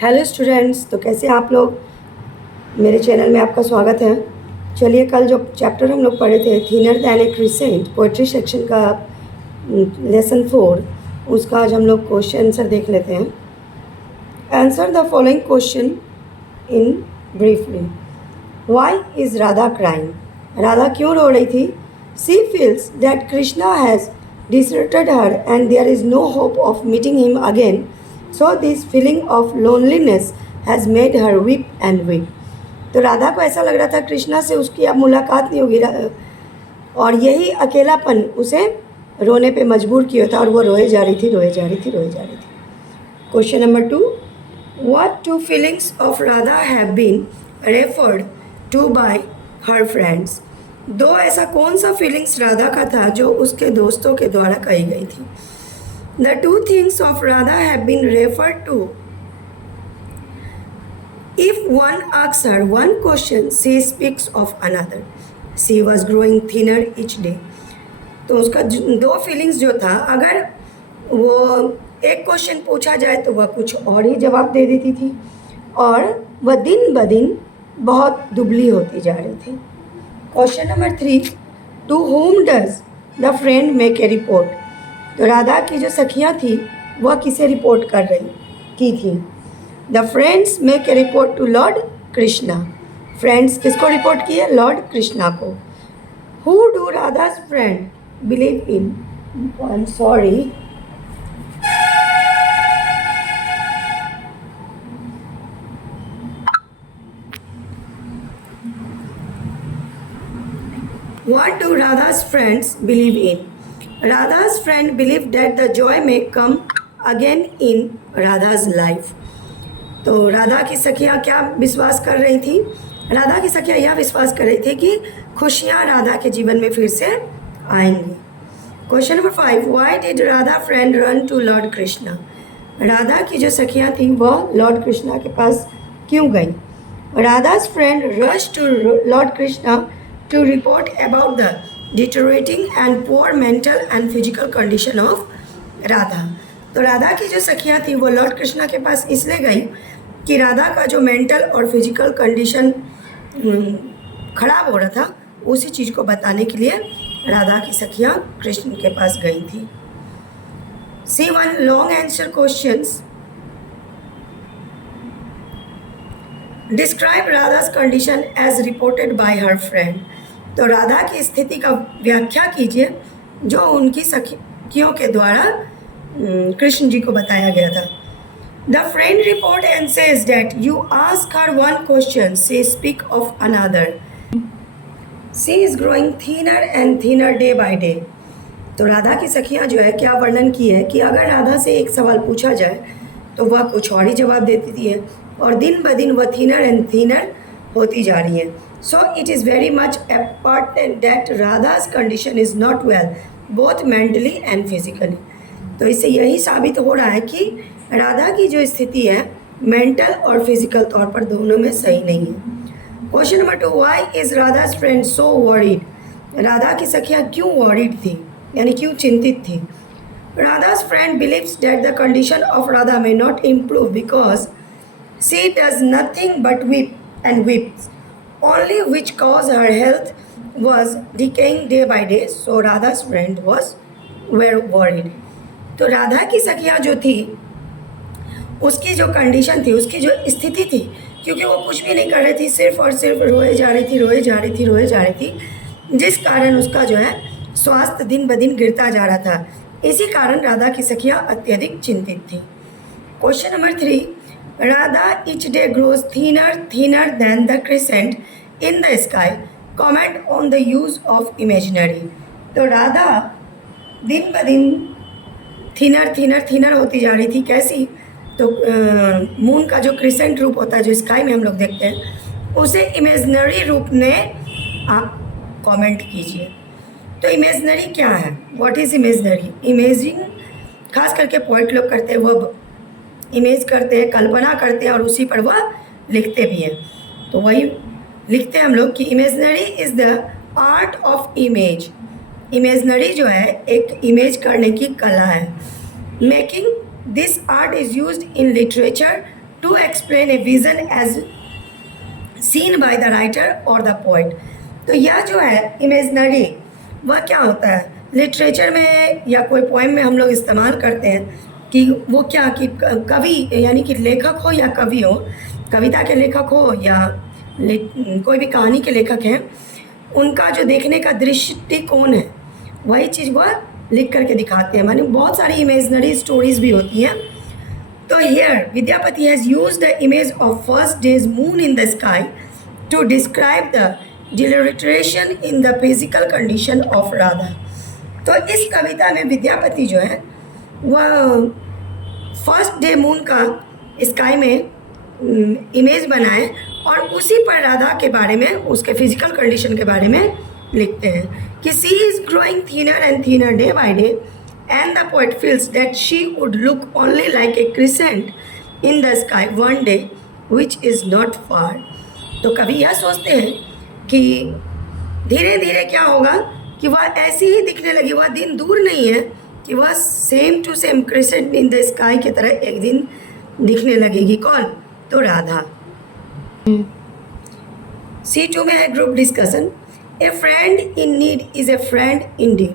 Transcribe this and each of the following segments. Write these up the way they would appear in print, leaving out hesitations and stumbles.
Hello students, तो कैसे हैं आप लोग। मेरे चैनल में आपका स्वागत है। चलिए, कल जो चैप्टर हम लोग पढ़े थे थिनर दैन ए क्रिसेंट पोएट्री सेक्शन का लेसन 4, उसका आज हम लोग क्वेश्चन आंसर देख लेते हैं। Answer the following question in briefly. Why is Radha crying? Radha क्यों रो रही थी? She feels that Krishna has deserted her and there is no hope of meeting him again. So this feeling of loneliness has made her weep and weep. तो राधा को ऐसा लग रहा था कृष्णा से उसकी अब मुलाकात नहीं होगी और यही अकेलापन उसे रोने पे मजबूर किया था और वो रोए जा रही थी। Question number 2, what two feelings of Radha have been referred to by her friends? दो ऐसा कौन सा फीलिंग्स राधा का था जो उसके दोस्तों के द्वारा कही गई थी? The two things of Radha have been referred to. If one asks her one question she speaks of another. She was growing thinner each day. तो उसका दो फीलिंग्स जो था, अगर वो एक क्वेश्चन पूछा जाए तो वह कुछ और ही जवाब दे देती थी और वह दिन ब दिन बहुत दुबली होती जा रही थी। Question number 3, to whom does the friend make a report? तो राधा की जो सखियाँ थी वह किसे रिपोर्ट कर रही की थी? The friends make a report to Lord Krishna. Friends किसको रिपोर्ट किए? लॉर्ड कृष्णा को। Who do Radha's friend believe in? I am sorry, what do Radha's friends believe in? Radha's friend believed that the joy may come again in Radha's life. तो राधा की सखियाँ क्या विश्वास कर रही थी? राधा की सखियाँ यह विश्वास कर रही थी कि खुशियाँ राधा के जीवन में फिर से आएंगी। Question number 5, why did Radha friend run to Lord Krishna? Radha की जो सखियाँ थी वह लॉर्ड कृष्णा के पास क्यों गई? राधा's friend rushed to Lord Krishna to report about the deteriorating and poor mental and physical condition of Radha. तो राधा की जो सखियाँ थी वो लॉर्ड कृष्णा के पास इसलिए गई कि राधा का जो मेंटल और फिजिकल कंडीशन खराब हो रहा था उसी चीज़ को बताने के लिए राधा की सखियाँ कृष्ण के पास गई थी। C one long answer questions. Describe Radha's condition as reported by her friend. तो राधा की स्थिति का व्याख्या कीजिए जो उनकी सखियों के द्वारा कृष्ण जी को बताया गया था। The friend report and says that you ask her one question she speak of another. She is growing thinner and thinner day by day. तो राधा की सखियाँ जो है क्या वर्णन की है कि अगर राधा से एक सवाल पूछा जाए तो वह कुछ और ही जवाब देती थी और दिन ब दिन वह थिनर एंड थिनर होती जा रही है। So it is very much important that Radha's condition is not well both mentally and physically. तो इससे यही साबित हो रहा है कि राधा की जो स्थिति है मेंटल और फिजिकल तौर पर दोनों में सही नहीं है। Question number 2, why is Radha's friend so worried? Radha की सखियाँ क्यों वरीड थी, यानी क्यों चिंतित थी? राधा's friend believes that the condition of Radha may not improve because she does nothing but weep and weeps, only which cause her health was decaying day by day. So Radha's friend were worried. तो राधा की सखियाँ जो थी उसकी जो condition थी, उसकी जो स्थिति थी, क्योंकि वो कुछ भी नहीं कर रही थी, सिर्फ और सिर्फ रोए जा रही थी, जिस कारण उसका जो है स्वास्थ्य दिन ब दिन गिरता जा रहा था। इसी कारण राधा की सखियाँ अत्यधिक चिंतित थी। Question number 3, Radha each day grows thinner than the crescent in the sky. Comment on the use of imaginary. तो राधा दिन ब दिन थिनर होती जा रही थी। कैसी? तो मून का जो क्रिसेंट रूप होता है जो स्काई में हम लोग देखते हैं उसे इमेजनरी रूप में आप कमेंट कीजिए। तो इमेजनरी क्या है? What is imaginary? इमेजिंग खास करके पोइट लोग करते हैं, वो इमेज करते हैं, कल्पना करते हैं और उसी पर वह लिखते भी हैं। तो वही लिखते हैं हम लोग कि imaginary is the art of image. Imaginary जो है एक इमेज करने की कला है। Making this art is used in literature to explain a vision as seen by the writer और द पोइट। तो यह जो है इमेजनरी, वह क्या होता है लिटरेचर में या कोई पोएम में हम लोग इस्तेमाल करते हैं कि वो क्या कि कवि यानी कि लेखक हो या कवि हो, कविता के लेखक हो या कोई भी कहानी के लेखक हैं, उनका जो देखने का दृष्टिकोण है वही चीज़ वह लिख करके दिखाते हैं। माने बहुत सारी इमेजनरी स्टोरीज भी होती हैं। तो here Vidyapati has used the image of first days moon in the sky to describe the deterioration in the physical condition of Radha. तो इस कविता में विद्यापति जो है वह फर्स्ट डे मून का स्काई में इमेज बनाए और उसी पर राधा के बारे में, उसके फिजिकल कंडीशन के बारे में लिखते हैं कि she is growing thinner and thinner day by day and the poet feels that she would look only like a crescent in the sky one day which is not far. तो कभी यह सोचते हैं कि धीरे धीरे क्या होगा कि वह ऐसी ही दिखने लगी, वह दिन दूर नहीं है कि वह same to same crescent in the sky की तरह एक दिन दिखने लगेगी। कौन? तो राधा। C2 में है group discussion. A friend in need is a friend indeed.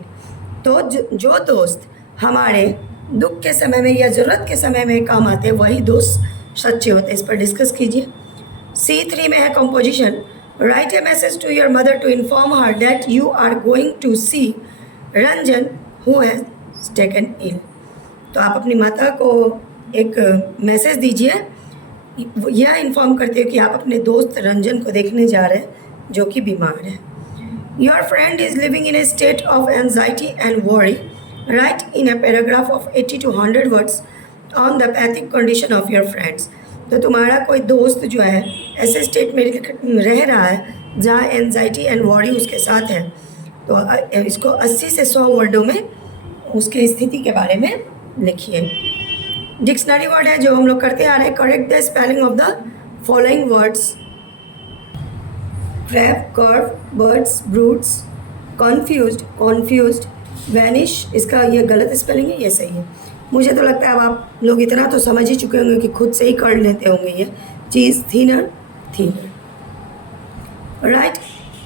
तो जो दोस्त हमारे दुख के समय में या ज़रूरत के समय में काम आते हैं वही दोस्त सच्चे होते हैं। इस पर डिस्कस कीजिए। C3 में है composition. Write a message to your mother to inform her that you are going to see Ranjan who has taken ill. तो आप अपनी माता को एक मैसेज दीजिए, यह इन्फॉर्म करते हो कि आप अपने दोस्त रंजन को देखने जा रहे हैं जो कि बीमार है। Your friend is living in A state of anxiety and worry. Right in a paragraph of 80 to 100 words on the Pethick condition of your friends. तो तुम्हारा कोई दोस्त जो है ऐसे स्टेट में रह रहा है जहाँ एंजाइटी एंड वरी उसके साथ है, तो इसको 80 से 100 वर्डों में उसकी स्थिति के बारे में लिखिए। डिक्शनरी वर्ड है जो हम लोग करते आ रहे हैं। Correct the spelling of the following words. Crab, curve, birds, brutes, confused, confused, vanish, इसका ये गलत स्पेलिंग है, ये सही है। मुझे तो लगता है अब आप लोग इतना तो समझ ही चुके होंगे कि खुद से ही कर लेते होंगे ये चीज़। Thinner, thinner. Write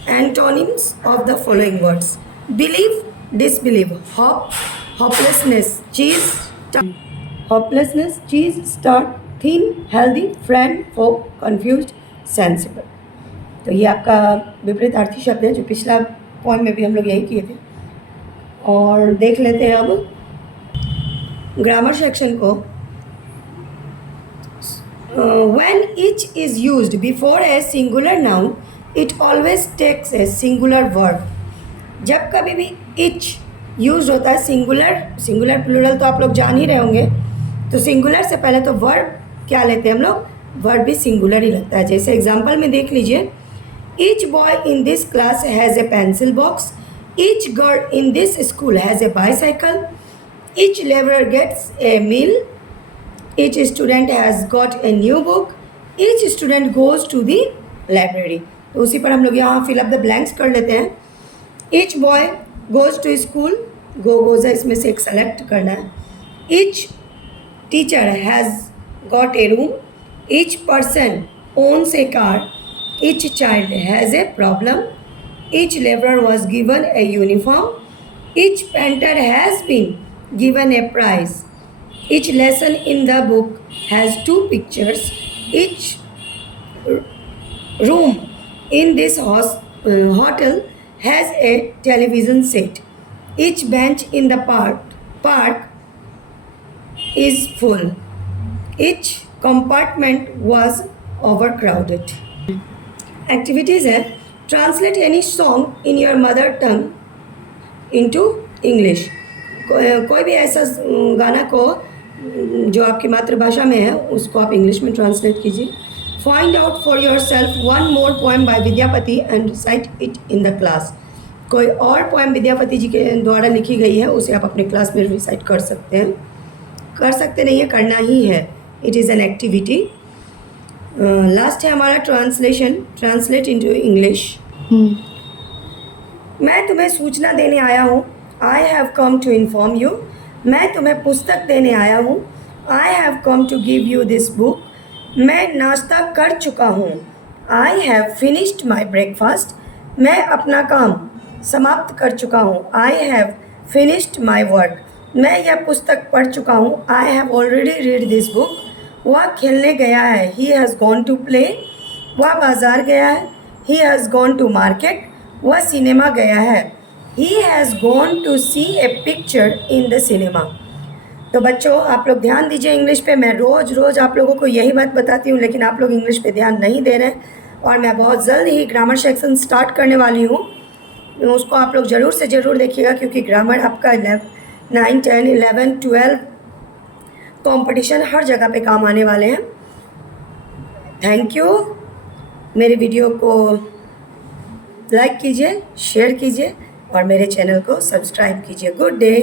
antonyms of the following words. Believe, disbelieve, hope, hopelessness, cheese, hopelessness, cheese, start, thin, healthy, friend, folk, confused, sensible. तो ये आपका विपरीतार्थी शब्द है जो पिछला पॉइंट में भी हम लोग यही किए थे। और देख लेते हैं अब ग्रामर सेक्शन को। When each is used before a singular noun it always takes a singular verb. जब कभी भी इच यूज होता है सिंगुलर प्लूरल तो आप लोग जान ही रहे होंगे, तो सिंगुलर से पहले तो वर्ब क्या लेते हैं हम लोग, वर्ब भी सिंगुलर ही लगता है। जैसे एग्जांपल में देख लीजिए, each boy in this class has a pencil box, each girl in this school has a bicycle, each labourer gets a meal, each student has got a new book, each student goes to the library. तो उसी पर हम लोग यहाँ fill up the blanks कर लेते हैं। Each boy goes to school, goes है, इसमें से एक सेलेक्ट करना है। Each teacher has got a room, each person owns a car, each child has a problem, each labourer was given a uniform, each painter has been given a prize, each lesson in the book has 2 pictures, each room in this hotel has a television set, each bench in the park is full, each compartment was overcrowded. Activities है, translate any song in your mother tongue into English। कोई भी ऐसा गाना को जो आपकी मातृभाषा में है उसको आप इंग्लिश में ट्रांसलेट कीजिए। Find out for yourself one more poem by Vidyapati and recite it in the class। कोई और पोएम विद्यापति जी के द्वारा लिखी गई है उसे आप अपने क्लास में रिसाइट कर सकते हैं, कर सकते नहीं है, करना ही है। It is an activity. Last है हमारा ट्रांसलेशन, ट्रांसलेट इनटू इंग्लिश। मैं तुम्हें सूचना देने आया हूँ, I have come to inform you. मैं तुम्हें पुस्तक देने आया हूँ, I have come to give you this book. मैं नाश्ता कर चुका हूँ। I have finished my breakfast. मैं अपना काम समाप्त कर चुका हूँ। I have finished my work. मैं यह पुस्तक पढ़ चुका हूँ। I have already read this book. वह खेलने गया है। He has gone to play. वह बाज़ार गया है। He has gone to market. वह सिनेमा गया है। He has gone to see a picture in the cinema. तो बच्चों, आप लोग ध्यान दीजिए इंग्लिश पे। मैं रोज़ आप लोगों को यही बात बताती हूँ, लेकिन आप लोग इंग्लिश पे ध्यान नहीं दे रहे हैं। और मैं बहुत जल्द ही ग्रामर सेक्शन स्टार्ट करने वाली हूँ, उसको आप लोग ज़रूर से ज़रूर देखिएगा, क्योंकि ग्रामर आपका 9, 10, 11, 12 कंपटीशन हर जगह पे काम आने वाले हैं। Thank you. मेरे वीडियो को लाइक कीजिए, शेयर कीजिए और मेरे चैनल को सब्सक्राइब कीजिए। Good day.